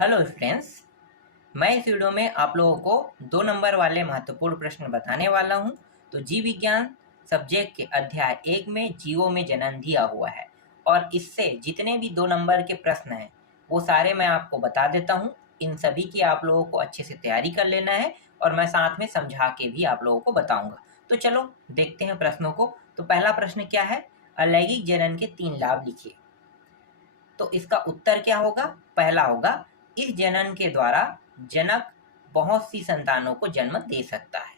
Hello students. मैं इस video में आप लोगों को 2 नंबर वाले महत्वपूर्ण प्रश्न बताने वाला हूं। तो जीव विज्ञान सब्जेक्ट के अध्याय 1 में जीवों में जनन दिया हुआ है और इससे जितने भी 2 नंबर के प्रश्न हैं वो सारे मैं आपको बता देता हूं। इन सभी की आप लोगों को अच्छे से तैयारी कर लेना है और मैं साथ में समझा के भी आप लोगों को बताऊंगा। तो चलो देखते हैं प्रश्नों को। तो पहला प्रश्न क्या है? अलैंगिक जनन के 3 लाभ लिखिए। तो इसका उत्तर क्या होगा? पहला होगा, इस जनन के द्वारा जनक बहुत सी संतानों को जन्म दे सकता है।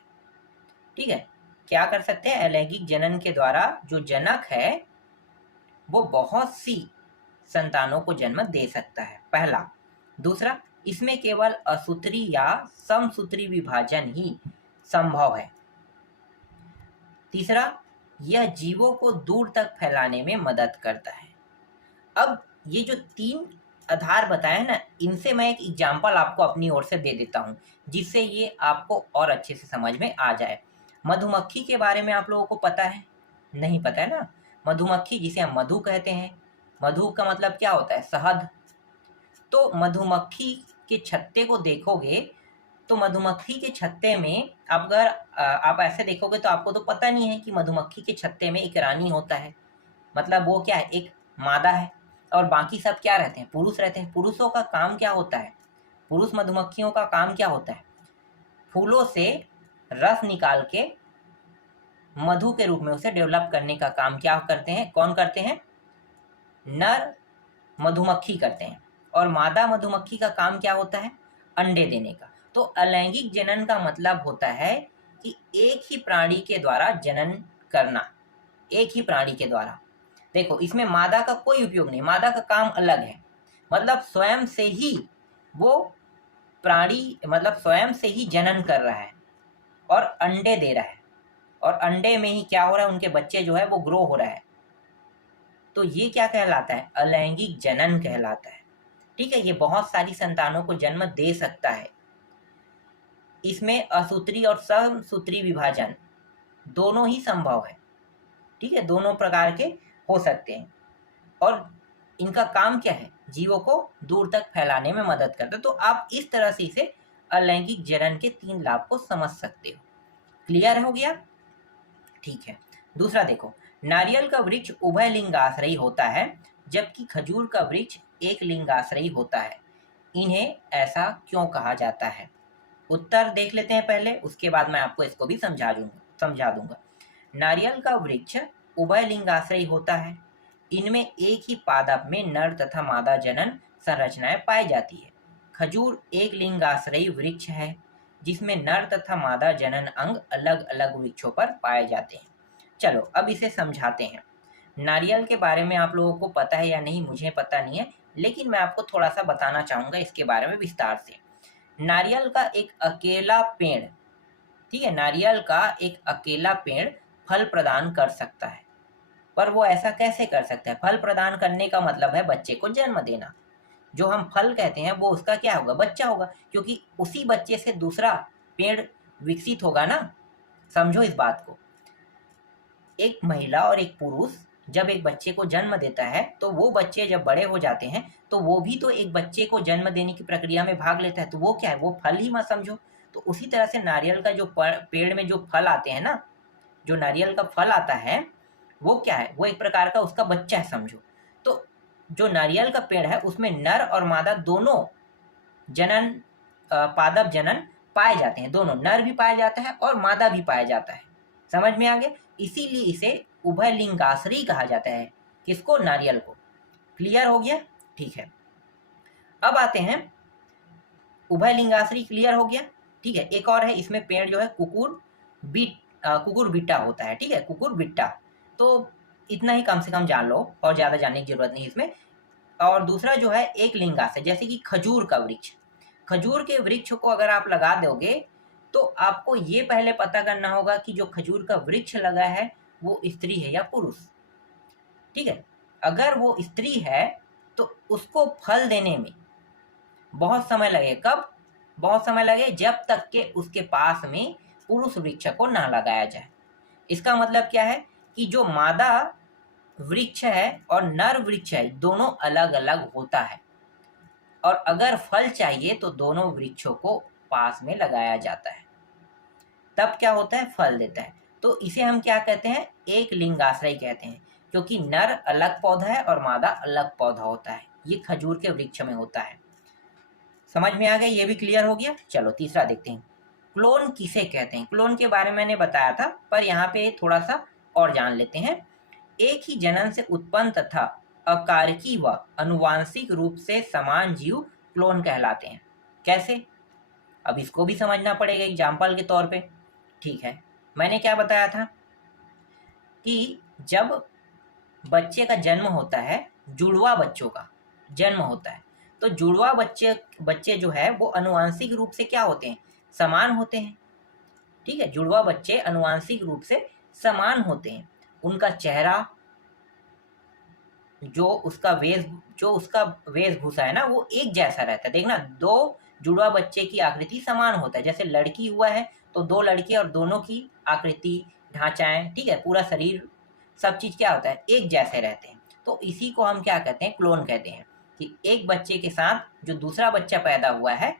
ठीक है, क्या कर सकते हैं? अलैंगिक जनन के द्वारा जो जनक है वो बहुत सी संतानों को जन्म दे सकता है, पहला। दूसरा, इसमें केवल असूत्री या समसूत्री विभाजन ही संभव है। तीसरा, यह जीवों को दूर तक फैलाने में मदद करता है। अब ये जो 3 आधार बताए ना, इनसे मैं एक एग्जाम्पल आपको अपनी ओर से दे देता हूँ जिससे ये आपको और अच्छे से समझ में आ जाए। मधुमक्खी के बारे में आप लोगों को पता है? नहीं पता है ना? मधुमक्खी जिसे हम मधु कहते हैं, मधु का मतलब क्या होता है? शहद। तो मधुमक्खी के छत्ते को देखोगे तो मधुमक्खी के छत्ते में अगर आप ऐसे देखोगे तो आपको तो पता नहीं है कि मधुमक्खी के छत्ते में एक रानी होता है। मतलब वो क्या है? एक मादा है और बाकी सब क्या रहते हैं? पुरुष रहते हैं। पुरुषों का काम क्या होता है? पुरुष मधुमक्खियों का काम क्या होता है? फूलों से रस निकाल के मधु के रूप में उसे डेवलप करने का काम क्या करते हैं? कौन करते हैं? नर मधुमक्खी करते हैं। और मादा मधुमक्खी का काम क्या होता है? अंडे देने का। तो अलैंगिक जनन का मतलब होता है कि एक ही प्राणी के द्वारा जनन करना, एक ही प्राणी के द्वारा। देखो, इसमें मादा का कोई उपयोग नहीं, मादा का काम अलग है। मतलब स्वयं से ही वो प्राणी मतलब स्वयं से ही जनन कर रहा है और अंडे दे रहा है और अंडे में ही क्या हो रहा है? उनके बच्चे जो है वो ग्रो हो रहा है। तो ये क्या कहलाता है? अलैंगिक जनन कहलाता है। ठीक है, ये बहुत सारी संतानों को जन्म दे सकता है। इसमें असूत्री और समसूत्री विभाजन दोनों ही संभव है। ठीक है, दोनों प्रकार के हो सकते हैं और इनका काम क्या है? जीवों को दूर तक फैलाने में मदद करता है। तो आप इस तरह से इसे अलैंगिक जनन के 3 लाभ को समझ सकते हो। क्लियर हो गया? ठीक है। दूसरा देखो, नारियल का वृक्ष उभय लिंगाश्रयी होता है जबकि खजूर का वृक्ष एक लिंगाश्रयी होता है। इन्हें ऐसा क्यों कहा जाता है? उत्तर देख लेते हैं पहले, उसके बाद मैं आपको इसको भी समझा दूंगा। नारियल का वृक्ष उभय लिंगाश्रयी होता है। इनमें एक ही पादप में नर तथा मादा जनन संरचनाएं पाई जाती है। खजूर एक लिंगाश्रयी वृक्ष है जिसमें नर तथा मादा जनन अंग अलग अलग वृक्षों पर पाए जाते हैं। चलो अब इसे समझाते हैं। नारियल के बारे में आप लोगों को पता है या नहीं मुझे पता नहीं है, लेकिन मैं आपको थोड़ा सा बताना चाहूंगा इसके बारे में विस्तार से। नारियल का एक अकेला पेड़, ठीक है, नारियल का एक अकेला पेड़ फल प्रदान कर सकता है। पर वो ऐसा कैसे कर सकता है? फल प्रदान करने का मतलब है बच्चे को जन्म देना। जो हम फल कहते हैं वो उसका क्या होगा? बच्चा होगा, क्योंकि उसी बच्चे से दूसरा पेड़ विकसित होगा ना। समझो इस बात को। एक महिला और एक पुरुष जब एक बच्चे को जन्म देता है तो वो बच्चे जब बड़े हो जाते हैं तो वो भी तो एक बच्चे को जन्म देने की प्रक्रिया में भाग लेता है। तो वो क्या है? वो फल ही मत समझो। तो उसी तरह से नारियल का जो पेड़ में जो फल आते हैं ना, जो नारियल का फल आता है वो क्या है? वो एक प्रकार का उसका बच्चा है, समझो। तो जो नारियल का पेड़ है उसमें नर और मादा दोनों जनन पादप जनन पाए जाते हैं। दोनों, नर भी पाया जाता है और मादा भी पाया जाता है। समझ में आ गया? इसीलिए इसे उभय लिंगाश्रयी कहा जाता है। किसको? नारियल को। क्लियर हो गया? ठीक है। अब आते हैं, उभय लिंगाश्रयी क्लियर हो गया। ठीक है, एक और है इसमें पेड़ जो है कुकुर बिट्टा होता है। ठीक है, कुकुर बिट्टा। तो इतना ही कम से कम जान लो और ज्यादा जानने की जरूरत नहीं इसमें। और दूसरा जो है एक लिंगाश्रय, जैसे कि खजूर का वृक्ष। खजूर के वृक्ष को अगर आप लगा दोगे तो आपको ये पहले पता करना होगा कि जो खजूर का वृक्ष लगा है वो स्त्री है या पुरुष। ठीक है, अगर वो स्त्री है तो उसको फल देने में बहुत समय लगे। कब बहुत समय लगे? जब तक के उसके पास में पुरुष वृक्ष को ना लगाया जाए। इसका मतलब क्या है कि जो मादा वृक्ष है और नर वृक्ष है दोनों अलग अलग होता है। और अगर फल चाहिए तो दोनों वृक्षों को पास में लगाया जाता है, तब क्या होता है, फल देता है। तो इसे हम क्या कहते हैं, एक लिंगाश्रय कहते हैं, क्योंकि नर अलग पौधा है और मादा अलग पौधा होता है। ये खजूर के वृक्ष में होता है। समझ में आ गया, ये भी क्लियर हो गया। चलो तीसरा देखते हैं, क्लोन किसे कहते हैं। क्लोन के बारे में मैंने बताया था, पर यहाँ पे थोड़ा सा और जान लेते हैं। एक ही जनन से उत्पन्न तथा अकारकी व अनुवांशिक रूप से समान जीव क्लोन कहलाते हैं। कैसे, अब इसको भी समझना पड़ेगा एग्जाम्पल के तौर पे। ठीक है, मैंने क्या बताया था कि जब बच्चे का जन्म होता है, जुड़वा बच्चों का जन्म होता है, तो जुड़वा बच्चे जो है वो अनुवांशिक रूप से क्या होते हैं, समान होते हैं। ठीक है, जुड़वा बच्चे अनुवांशिक रूप से समान होते हैं। उनका चेहरा, जो उसका वेशभूषा है ना, वो एक जैसा रहता है। देखना, दो जुड़वा बच्चे की आकृति समान होता है। जैसे लड़की हुआ है तो दो लड़के और दोनों की आकृति, ढांचाएं, ठीक है, पूरा शरीर, सब चीज क्या होता है, एक जैसे रहते हैं। तो इसी को हम क्या कहते हैं, क्लोन कहते हैं। कि एक बच्चे के साथ जो दूसरा बच्चा पैदा हुआ है,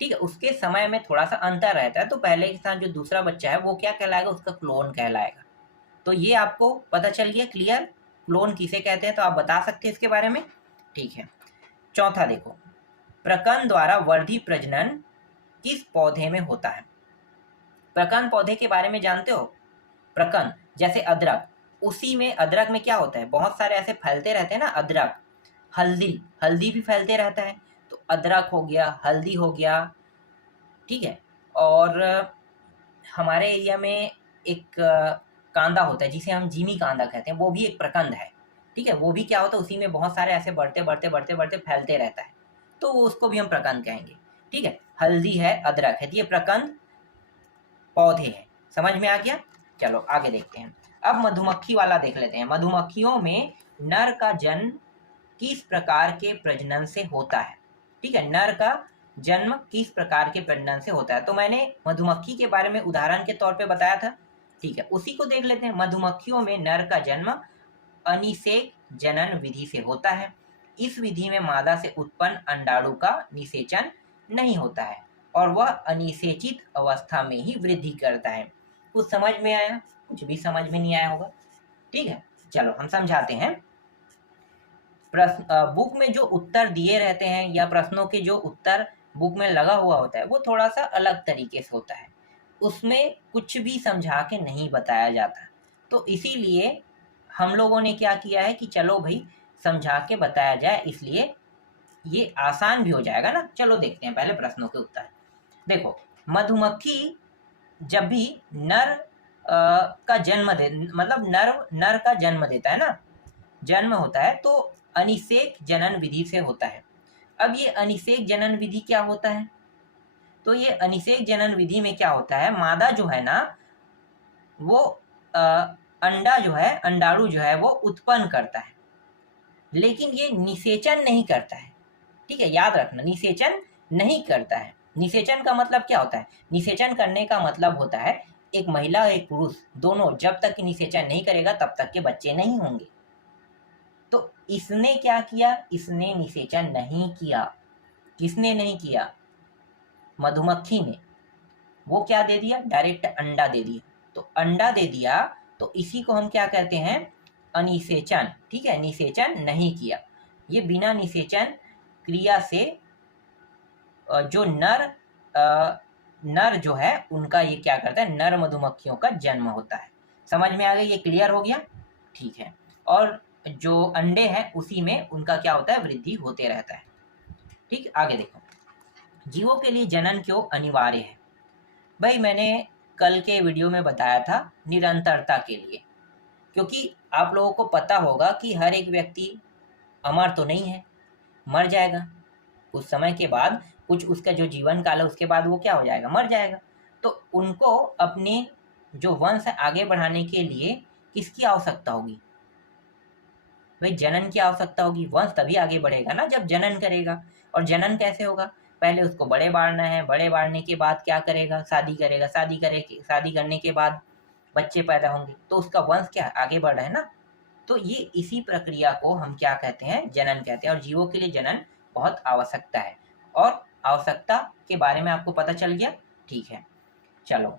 ठीक है, उसके समय में थोड़ा सा अंतर रहता है, तो पहले के साथ जो दूसरा बच्चा है वो क्या कहलाएगा, उसका क्लोन कहलाएगा। तो ये आपको पता चल गया, क्लियर, क्लोन किसे कहते हैं। तो आप बता सकते हैं इसके बारे में। ठीक है, चौथा देखो, प्रकंद द्वारा वर्धी प्रजनन किस पौधे में होता है। प्रकंद पौधे के बारे में जानते हो। प्रकंद जैसे अदरक, उसी में अदरक में क्या होता है, बहुत सारे ऐसे फैलते रहते हैं ना, अदरक, हल्दी भी फैलते रहता है। तो अदरक हो गया, हल्दी हो गया, ठीक है। और हमारे एरिया में एक कांदा होता है जिसे हम जिमी कांदा कहते हैं, वो भी एक प्रकंद है। ठीक है, वो भी क्या होता है, उसी में बहुत सारे ऐसे बढ़ते बढ़ते बढ़ते बढ़ते फैलते रहता है, तो उसको भी हम प्रकंद कहेंगे। ठीक है, हल्दी है, अदरक है, ये प्रकंद पौधे हैं। समझ में आ गया। चलो आगे देखते हैं। अब मधुमक्खी वाला देख लेते हैं। मधुमक्खियों में नर का जन्म किस प्रकार के प्रजनन से होता है। ठीक है, नर का जन्म किस प्रकार के प्रजनन से होता है। तो मैंने मधुमक्खी के बारे में उदाहरण के तौर पे बताया था। ठीक है, उसी को देख लेते हैं। मधुमक्खियों में नर का जन्म अनिषेक जनन विधि से होता है। इस विधि में मादा से उत्पन्न अंडाणु का निषेचन नहीं होता है और वह अनिषेचित अवस्था में ही वृद्धि करता है। कुछ समझ में आया, कुछ भी समझ में नहीं आया होगा। ठीक है, चलो हम समझाते हैं। प्रश्न बुक में जो उत्तर दिए रहते हैं या प्रश्नों के जो उत्तर बुक में लगा हुआ होता है वो थोड़ा सा अलग तरीके से होता है, उसमें कुछ भी समझा के नहीं बताया जाता। तो इसीलिए हम लोगों ने क्या किया है कि चलो भाई समझा के बताया जाए, इसलिए ये आसान भी हो जाएगा ना। चलो देखते हैं पहले प्रश्नों के उत्तर। देखो, मधुमक्खी जब भी नर का जन्म दे, मतलब नर का जन्म देता है ना, जन्म होता है, तो अनिषेक जनन विधि से होता है। अब ये अनिषेक जनन विधि क्या होता है, तो ये अनिषेक जनन विधि में क्या होता है, मादा जो है ना वो अंडा जो है, अंडाणु जो है वो उत्पन्न करता है, लेकिन ये निषेचन नहीं करता है। ठीक है, याद रखना, निषेचन नहीं करता है। निषेचन का मतलब क्या होता है, निषेचन करने का मतलब होता है एक महिला और एक पुरुष दोनों जब तक निषेचन नहीं करेगा तब तक के बच्चे नहीं होंगे। तो इसने क्या किया, इसने निषेचन नहीं किया। किसने नहीं किया, मधुमक्खी ने। वो क्या दे दिया, डायरेक्ट अंडा दे दिया। तो अंडा दे दिया, तो इसी को हम क्या कहते हैं, अनिषेचन। ठीक है, निषेचन नहीं किया। ये बिना निषेचन क्रिया से जो नर जो है उनका ये क्या करता है, नर मधुमक्खियों का जन्म होता है। समझ में आ गया, ये क्लियर हो गया। ठीक है, और जो अंडे हैं उसी में उनका क्या होता है, वृद्धि होते रहता है। ठीक, आगे देखो, जीवों के लिए जनन क्यों अनिवार्य है। भाई मैंने कल के वीडियो में बताया था, निरंतरता के लिए। क्योंकि आप लोगों को पता होगा कि हर एक व्यक्ति अमर तो नहीं है, मर जाएगा कुछ समय के बाद, कुछ उसका जो जीवन काल है उसके बाद वो क्या हो जाएगा, मर जाएगा। तो उनको अपने जो वंश आगे बढ़ाने के लिए किसकी आवश्यकता होगी, भाई जनन की आवश्यकता होगी। वंश तभी आगे बढ़ेगा ना जब जनन करेगा। और जनन कैसे होगा, पहले उसको बड़े बाढ़ना है, बड़े बाढ़ने के बाद क्या करेगा, शादी करेगा, शादी करने के बाद बच्चे पैदा होंगे, तो उसका वंश क्या आगे बढ़ रहा है ना। तो ये इसी प्रक्रिया को हम क्या कहते हैं, जनन कहते हैं। और जीवों के लिए जनन बहुत आवश्यकता है। और आवश्यकता के बारे में आपको पता चल गया, ठीक है। चलो,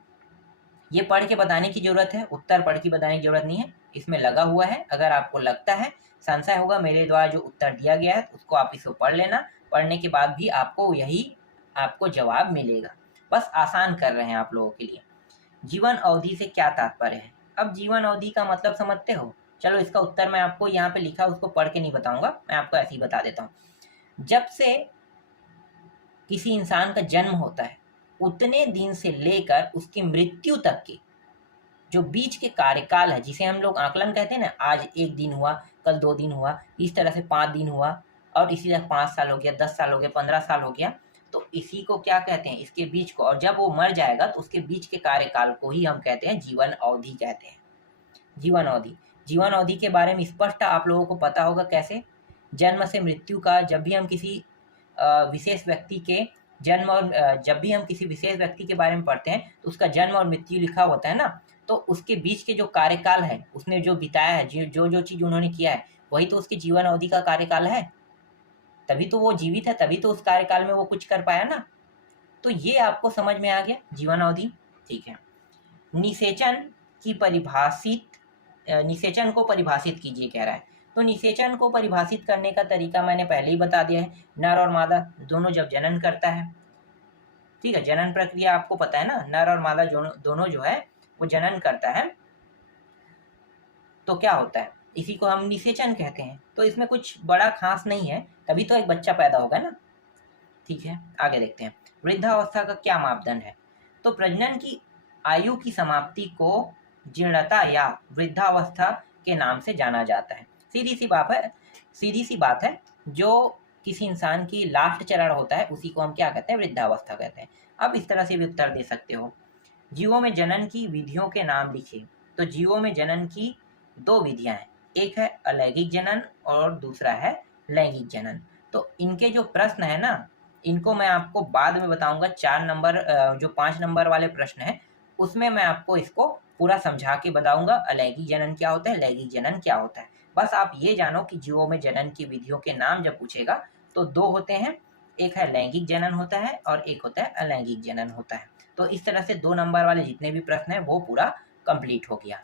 ये पढ़ के बताने की जरूरत है, उत्तर पढ़ के बताने की जरूरत नहीं है, इसमें लगा हुआ है। अगर आपको लगता है, संशय होगा मेरे द्वारा जो उत्तर दिया गया है, उसको आप इसको पढ़ लेना। पढ़ने के बाद भी आपको यही आपको जवाब मिलेगा। बस आसान कर रहे हैं आप लोगों के लिए। जीवन अवधि से क्या तात्पर्य है? अब जीवन अवधि का मतलब समझते हो? चलो, इसका उत्तर मैं आपको यहाँ पे लिखा, उसको पढ़ के नहीं बताऊंगा, मैं आपको ऐसे ही बता देता हूँ। जब से किसी इंसान का जन्म होता है, उतने दिन से लेकर उसकी मृत्यु तक के जो बीच के कार्यकाल है, जिसे हम लोग आकलन कहते हैं ना, आज 1 दिन हुआ, कल 2 दिन हुआ, इस तरह से 5 दिन हुआ, और इसी तरह 5 साल हो गया, 10 साल हो गया, 15 साल हो गया, तो इसी को क्या कहते हैं? इसके बीच को। और जब वो मर जाएगा तो उसके बीच के कार्यकाल को ही हम कहते हैं जीवन अवधि कहते हैं। जीवन अवधि, जीवन अवधि के बारे में स्पष्ट आप लोगों को पता होगा कैसे। जन्म से मृत्यु का, जब भी हम किसी विशेष व्यक्ति के जन्म और जब भी हम किसी विशेष व्यक्ति के बारे में पढ़ते हैं तो उसका जन्म और मृत्यु लिखा होता है ना, तो उसके बीच के जो कार्यकाल है, उसने जो बिताया है, जो जो चीज उन्होंने किया है, वही तो उसकी जीवन अवधि का कार्यकाल है। तभी तो वो जीवित है, तभी तो उस कार्यकाल में वो कुछ कर पाया ना। तो ये आपको समझ में आ गया जीवन अवधि, ठीक है। निषेचन की निषेचन को परिभाषित कीजिए कह रहा है। तो निषेचन को परिभाषित करने का तरीका मैंने पहले ही बता दिया है। नर और मादा दोनों जब जनन करता है, ठीक है, जनन प्रक्रिया आपको पता है ना, नर और मादा दोनों जो है वो जनन करता है, तो क्या होता है, इसी को हम निषेचन कहते हैं। तो इसमें कुछ बड़ा खास नहीं है, तभी तो एक बच्चा पैदा होगा ना, ठीक है। आगे देखते हैं, वृद्धावस्था का क्या मापदंड है? तो प्रजनन की आयु की समाप्ति को जीर्णता या वृद्धावस्था के नाम से जाना जाता है। सीधी सी बात है, जो किसी इंसान की लास्ट चरण होता है उसी को हम क्या कहते हैं? वृद्धावस्था कहते हैं। अब इस तरह से भी उत्तर दे सकते हो। जीवों में जनन की विधियों के नाम लिखिए। तो जीवों में जनन की 2 विधियां हैं, एक है अलैंगिक जनन और दूसरा है लैंगिक जनन। तो इनके जो प्रश्न है ना, इनको मैं आपको बाद में बताऊंगा। 4 नंबर जो 5 नंबर वाले प्रश्न है, उसमें मैं आपको इसको पूरा समझा के बताऊंगा, अलैंगिक जनन क्या होता है, लैंगिक जनन क्या होता है। बस आप ये जानो कि जीवों में जनन की विधियों के नाम जब पूछेगा तो 2 होते हैं, एक है लैंगिक जनन होता है और एक होता है अलैंगिक जनन होता है। तो इस तरह से 2 नंबर वाले जितने भी प्रश्न है वो पूरा कंप्लीट हो गया।